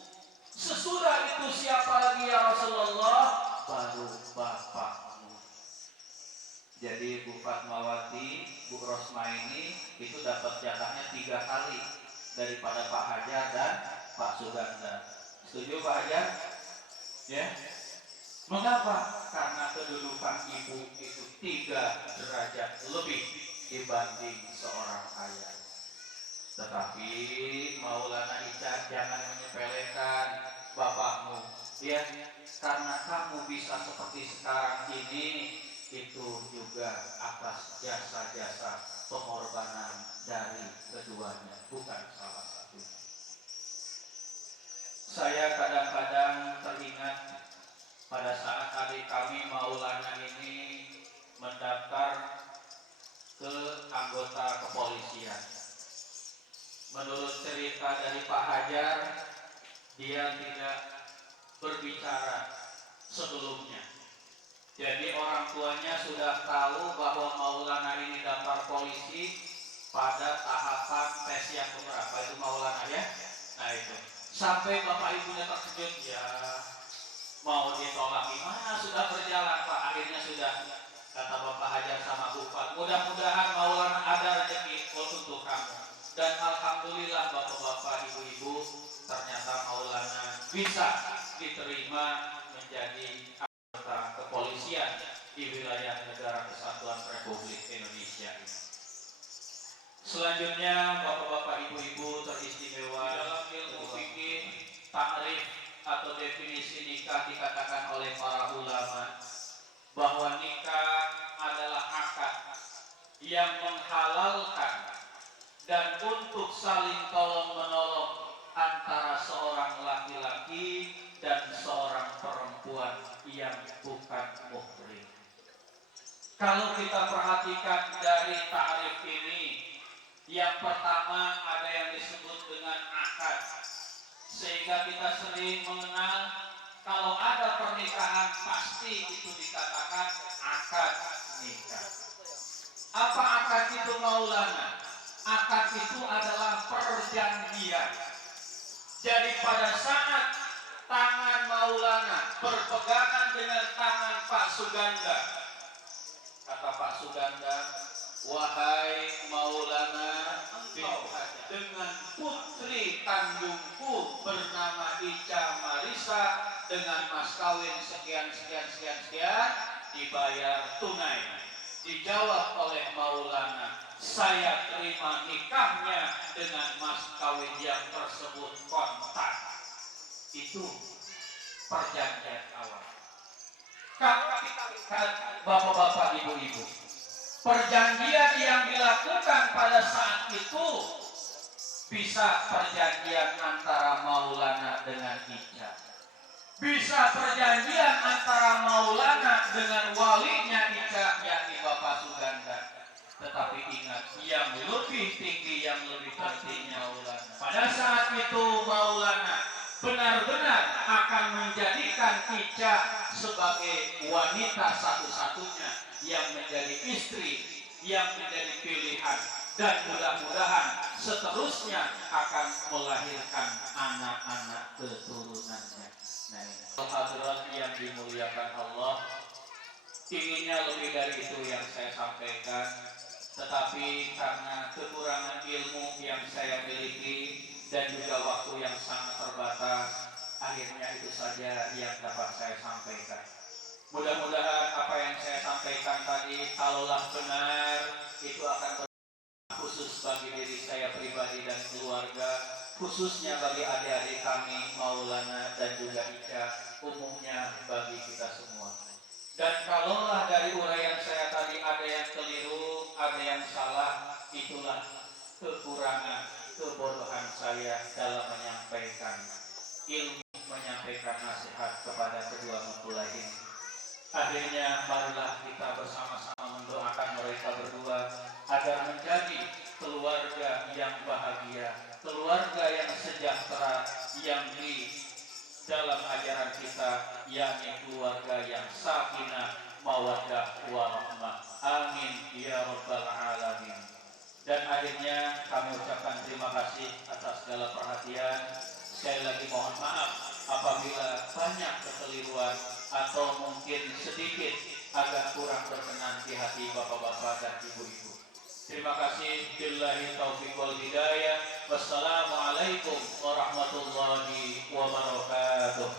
Sesudah itu siapa lagi ya Rasulullah? Baru bapakmu. Jadi Bu Fatmawati, Bu Rosma ini itu dapat jatahnya 3 kali daripada Pak Hajar dan Pak Suganda. Setuju Pak Hajar? Ya. Mengapa? Karena kedudukan ibu itu 3 derajat lebih dibanding seorang ayah. Tetapi Maulana Ica jangan menyepelekan bapakmu, ya, karena kamu bisa seperti sekarang ini itu juga atas jasa-jasa pengorbanan dari keduanya, bukan salah satunya. Saya kadang-kadang teringat pada saat adik kami Maulana ini mendaftar ke anggota kepolisian. Menurut cerita dari Pak Hajar, dia tidak berbicara sebelumnya. Jadi orang tuanya sudah tahu bahwa Maulana ini daftar polisi pada tahapan tes yang keberapa itu Maulana ya? Nah itu. Sampai bapak ibunya terkejut, ya mau ditolak gimana, sudah berjalan Pak, akhirnya sudah, kata Bapak Hajar sama Bufat, mudah-mudahan Maulana ada rezeki untuk kamu. Dan alhamdulillah bapak-bapak, ibu-ibu, ternyata Maulana bisa diterima menjadi anggota kepolisian di wilayah Negara Kesatuan Republik Indonesia ini. Selanjutnya bapak-bapak, ibu-ibu teristimewa dalam ilmu fikih, takrif atau definisi nikah dikatakan oleh para ulama bahwa nikah adalah akad yang menghalalkan dan untuk saling tolong-menolong antara seorang laki-laki dan seorang perempuan yang bukan muhrim. Kalau kita perhatikan dari ta'rif ini, yang pertama ada yang disebut dengan akad. Sehingga kita sering mengenal kalau ada pernikahan pasti itu dikatakan akad nikah. Apa akad itu Maulana? Akad itu adalah perjanjian. Jadi pada saat tangan Maulana berpegangan dengan tangan Pak Suganda, kata Pak Suganda, "Wahai Maulana, dengan putri kandungku bernama Ica Marisa dengan mas kawin sekian dibayar tunai." Dijawab oleh Maulana, "Saya terima nikahnya dengan mas kawin yang tersebut kontak." Itu perjanjian awal. Kalau kita lihat bapak-bapak, ibu-ibu, perjanjian yang dilakukan pada saat itu bisa perjanjian antara Maulana dengan Ica, bisa perjanjian antara Maulana dengan walinya Ica, yakni Bapak Suganda. Tetapi ingat, yang lebih tinggi, yang lebih penting Maulana. Pada saat itu Maulana benar-benar akan menjadikan Ica sebagai wanita satu-satunya yang menjadi istri, yang menjadi pilihan, dan mudah-mudahan seterusnya akan melahirkan anak-anak keturunannya. Nah, hadirat yang dimuliakan Allah, inginnya lebih dari itu yang saya sampaikan, tetapi karena kekurangan ilmu yang saya miliki dan juga waktu yang sangat terbatas, akhirnya itu saja yang dapat saya sampaikan. Mudah-mudahan apa yang saya sampaikan tadi, kalaulah benar, itu akan khusus bagi diri saya pribadi dan keluarga, khususnya bagi adik-adik kami Maulana dan juga Ica, umumnya bagi kita semua. Dan kalaulah dari uraian saya tadi ada yang keliru, ada itulah kekurangan, kebodohan saya dalam menyampaikan ilmu, menyampaikan nasihat kepada kedua mempelai ini. Akhirnya marilah kita bersama-sama mendoakan mereka berdua agar menjadi keluarga yang bahagia, keluarga yang sejahtera, yang di dalam ajaran kita, yakni keluarga yang sakinah, mawaddah, warahmah. Amin ya rabbal alamin. Dan akhirnya kami ucapkan terima kasih atas segala perhatian. Sekali lagi mohon maaf apabila banyak kekeliruan atau mungkin sedikit agak kurang berkenan di hati bapak-bapak dan ibu-ibu. Terima kasih. Billahi taufiq wal hidayah. Wassalamualaikum warahmatullahi wabarakatuh.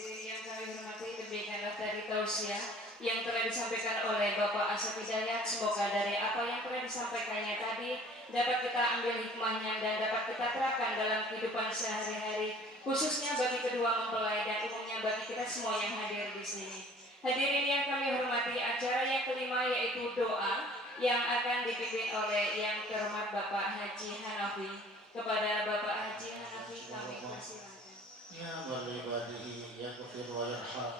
Yang kami hormati, demikianlah dari tausiah yang telah disampaikan oleh Bapak Asep Hidayat. Semoga dari apa yang telah disampaikannya tadi dapat kita ambil hikmahnya dan dapat kita terapkan dalam kehidupan sehari-hari, khususnya bagi kedua mempelai dan umumnya bagi kita semua yang hadir di sini. Hadirin yang kami hormati, acara yang kelima yaitu doa yang akan dipimpin oleh yang terhormat Bapak Haji Hanafi. Kepada Bapak Haji Hanafi kami persilakan. Ya bani ibadihi ya kafir wa yarham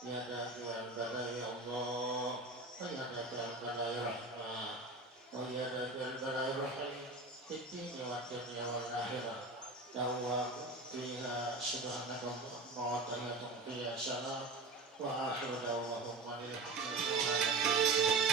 ya da'iwal bala ya Allah ya da'iwal bala ya rahmah ya da'iwal bala ya rahim fitni wa dunya wal akhirah dawwa fiha subhanaka wa ta'ala fiha salam wa akhiru dawwahum alhamdulillah.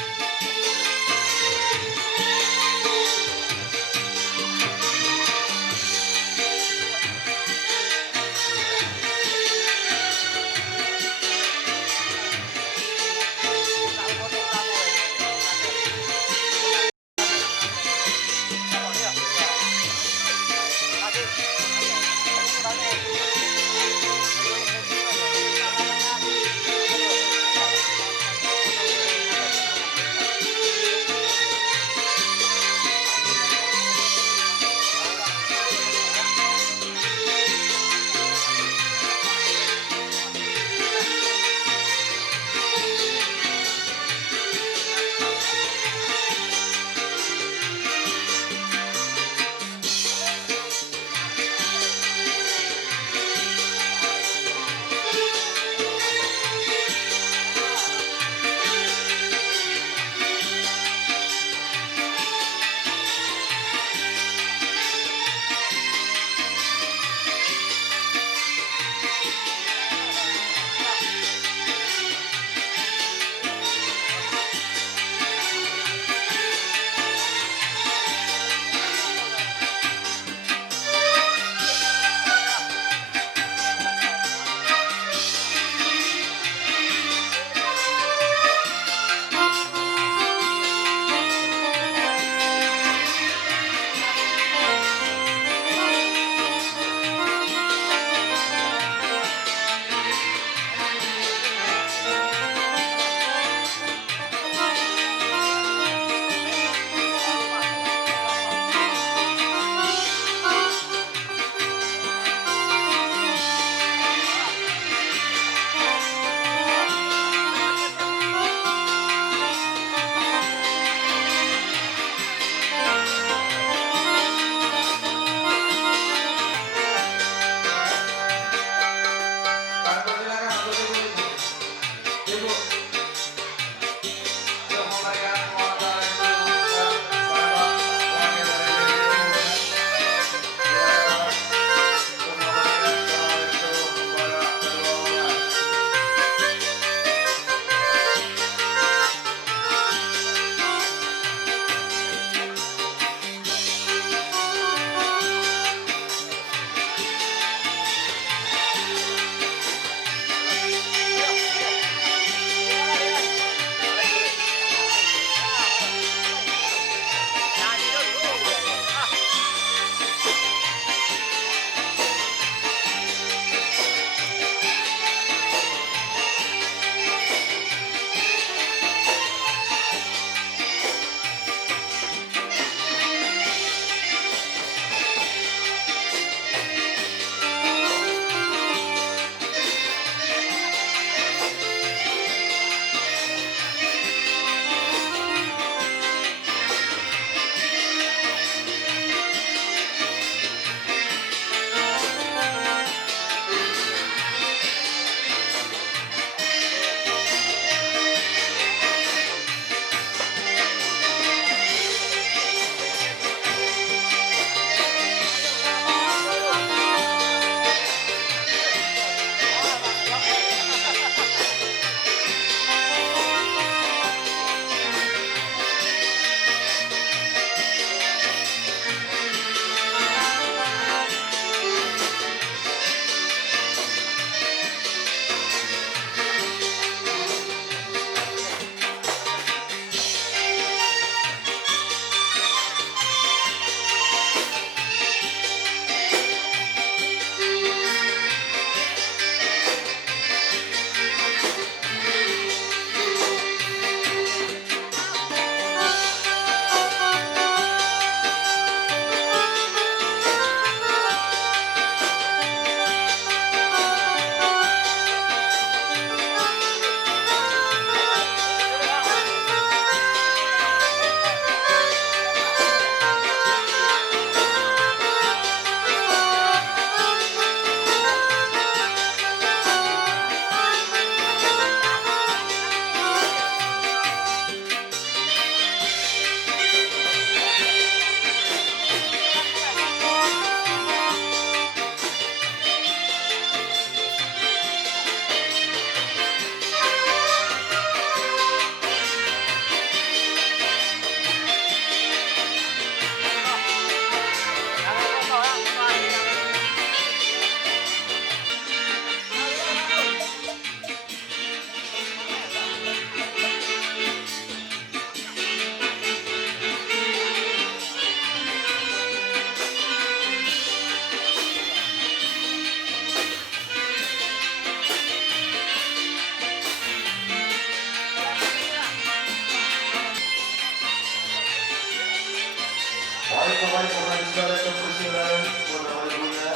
Baik Bapak Ibu saudara terpersilakan menawan guna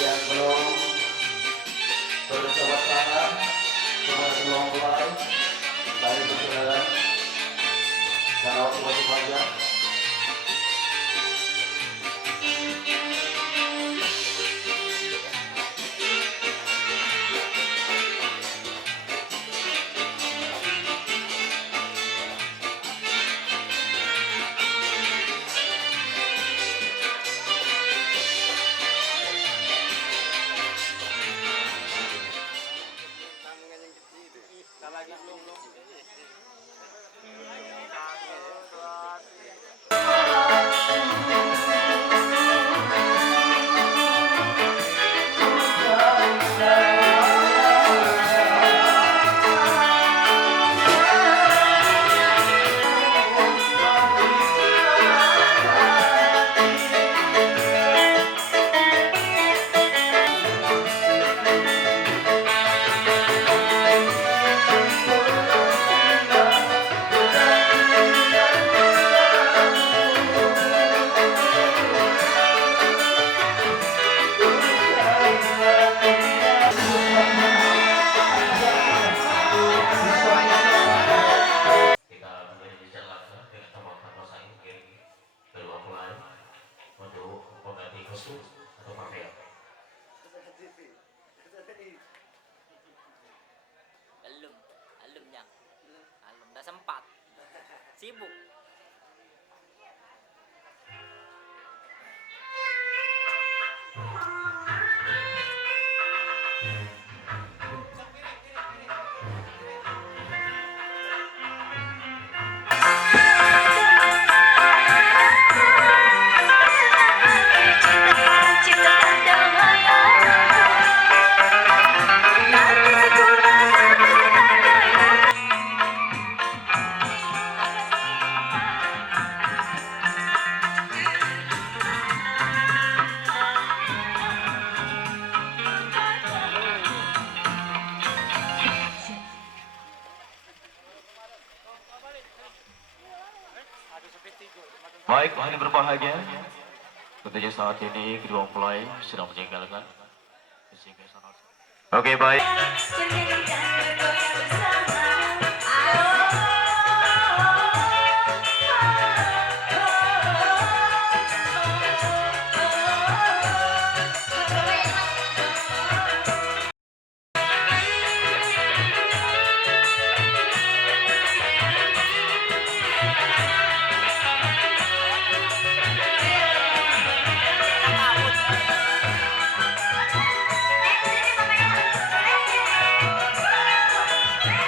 yang belum berjabat tangan, belum mulai, kami persilakan karena waktu masih panjang. Kita menjadi jalankan dengan tambahkan masa ini kedua pemain untuk mengganti kostum atau pakaian. Belum yang belum dah sempat sibuk. Ciptakan damai nanti sekurang beserta Baik, hadirin berbahagia. Tentunya saat ini kedua mempelai sedang meninggalkan. Oke, baik. Thank you.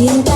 yang